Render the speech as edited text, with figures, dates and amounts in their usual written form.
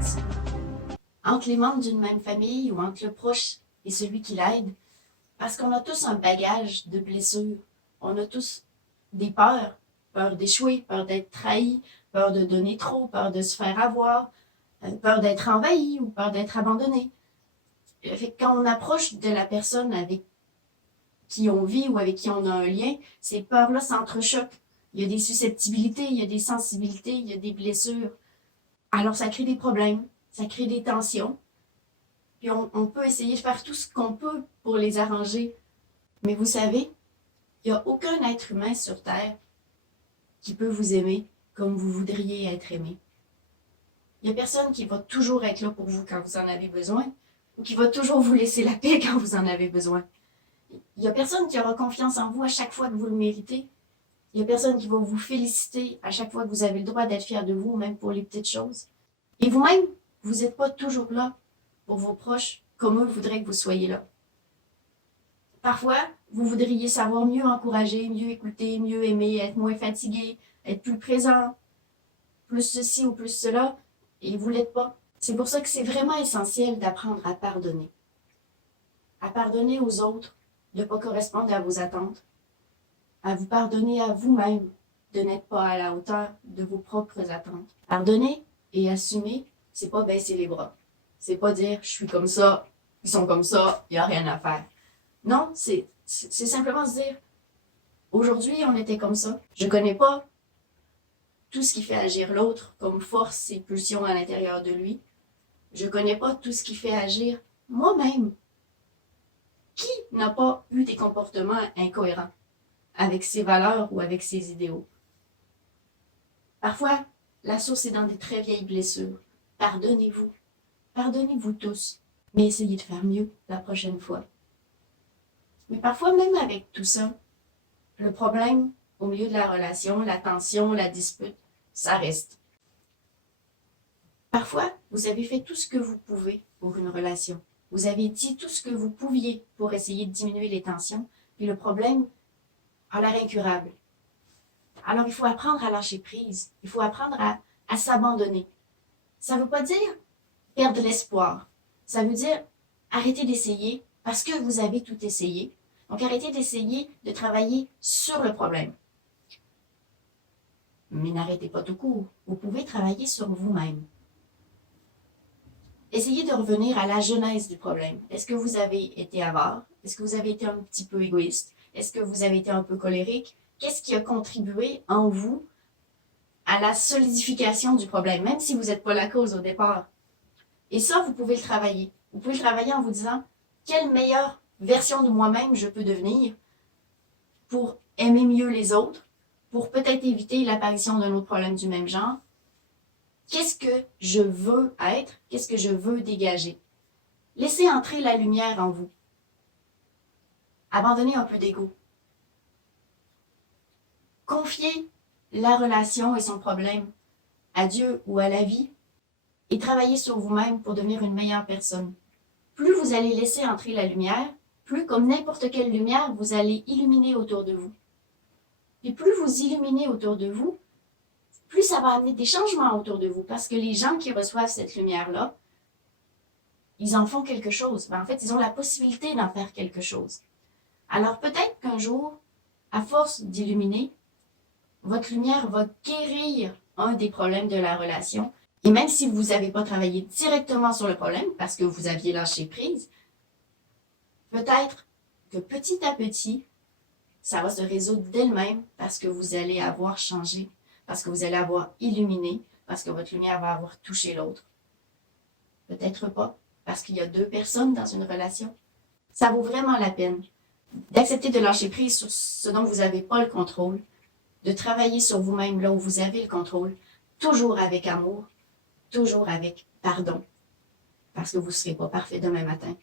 complexe. Entre les membres d'une même famille ou entre le proche et celui qui l'aide, parce qu'on a tous un bagage de blessures. On a tous des peurs. Peur d'échouer, peur d'être trahi, peur de donner trop, peur de se faire avoir, peur d'être envahi ou peur d'être abandonné. Fait que quand on approche de la personne avec qui on vit ou avec qui on a un lien, ces peurs-là s'entrechoquent. Il y a des susceptibilités, il y a des sensibilités, il y a des blessures. Alors ça crée des problèmes, ça crée des tensions. Puis on peut essayer de faire tout ce qu'on peut pour les arranger. Mais vous savez, il n'y a aucun être humain sur Terre qui peut vous aimer comme vous voudriez être aimé. Il n'y a personne qui va toujours être là pour vous quand vous en avez besoin ou qui va toujours vous laisser la paix quand vous en avez besoin. Il n'y a personne qui aura confiance en vous à chaque fois que vous le méritez. Il n'y a personne qui va vous féliciter à chaque fois que vous avez le droit d'être fier de vous, même pour les petites choses. Et vous-même, vous n'êtes pas toujours là pour vos proches comme eux voudraient que vous soyez là. Parfois, vous voudriez savoir mieux encourager, mieux écouter, mieux aimer, être moins fatigué, être plus présent, plus ceci ou plus cela, et vous ne l'êtes pas. C'est pour ça que c'est vraiment essentiel d'apprendre à pardonner. À pardonner aux autres de ne pas correspondre à vos attentes, à vous pardonner à vous-même de n'être pas à la hauteur de vos propres attentes. Pardonner et assumer, c'est pas baisser les bras. C'est pas dire « je suis comme ça, ils sont comme ça, il n'y a rien à faire ». Non, c'est simplement se dire « aujourd'hui, on était comme ça. Je connais pas tout ce qui fait agir l'autre comme force et pulsion à l'intérieur de lui. Je connais pas tout ce qui fait agir moi-même. Qui n'a pas eu des comportements incohérents avec ses valeurs ou avec ses idéaux? Parfois, la source est dans des très vieilles blessures. Pardonnez-vous. Pardonnez-vous tous. Mais essayez de faire mieux la prochaine fois. Mais parfois, même avec tout ça, le problème au milieu de la relation, la tension, la dispute, ça reste. Parfois, vous avez fait tout ce que vous pouvez pour une relation. Vous avez dit tout ce que vous pouviez pour essayer de diminuer les tensions, puis le problème a l'air incurable. Alors, il faut apprendre à lâcher prise. Il faut apprendre à s'abandonner. Ça ne veut pas dire perdre l'espoir. Ça veut dire arrêter d'essayer parce que vous avez tout essayé. Donc, arrêtez d'essayer de travailler sur le problème. Mais n'arrêtez pas tout court. Vous pouvez travailler sur vous-même. Essayez de revenir à la genèse du problème. Est-ce que vous avez été avare? Est-ce que vous avez été un petit peu égoïste? Est-ce que vous avez été un peu colérique? Qu'est-ce qui a contribué en vous à la solidification du problème, même si vous n'êtes pas la cause au départ? Et ça, vous pouvez le travailler. Vous pouvez le travailler en vous disant quelle meilleure version de moi-même je peux devenir pour aimer mieux les autres, pour peut-être éviter l'apparition d'un autre problème du même genre. Qu'est-ce que je veux être? Qu'est-ce que je veux dégager? Laissez entrer la lumière en vous. Abandonnez un peu d'ego. Confiez la relation et son problème à Dieu ou à la vie et travaillez sur vous-même pour devenir une meilleure personne. Plus vous allez laisser entrer la lumière, plus comme n'importe quelle lumière, vous allez illuminer autour de vous. Et plus vous illuminez autour de vous, plus ça va amener des changements autour de vous parce que les gens qui reçoivent cette lumière-là, ils en font quelque chose. En fait, ils ont la possibilité d'en faire quelque chose. Alors peut-être qu'un jour, à force d'illuminer, votre lumière va guérir un des problèmes de la relation. Et même si vous n'avez pas travaillé directement sur le problème parce que vous aviez lâché prise, peut-être que petit à petit, ça va se résoudre d'elle-même parce que vous allez avoir changé, parce que vous allez avoir illuminé, parce que votre lumière va avoir touché l'autre. Peut-être pas, parce qu'il y a deux personnes dans une relation. Ça vaut vraiment la peine d'accepter de lâcher prise sur ce dont vous n'avez pas le contrôle, de travailler sur vous-même là où vous avez le contrôle, toujours avec amour, toujours avec pardon, parce que vous ne serez pas parfait demain matin.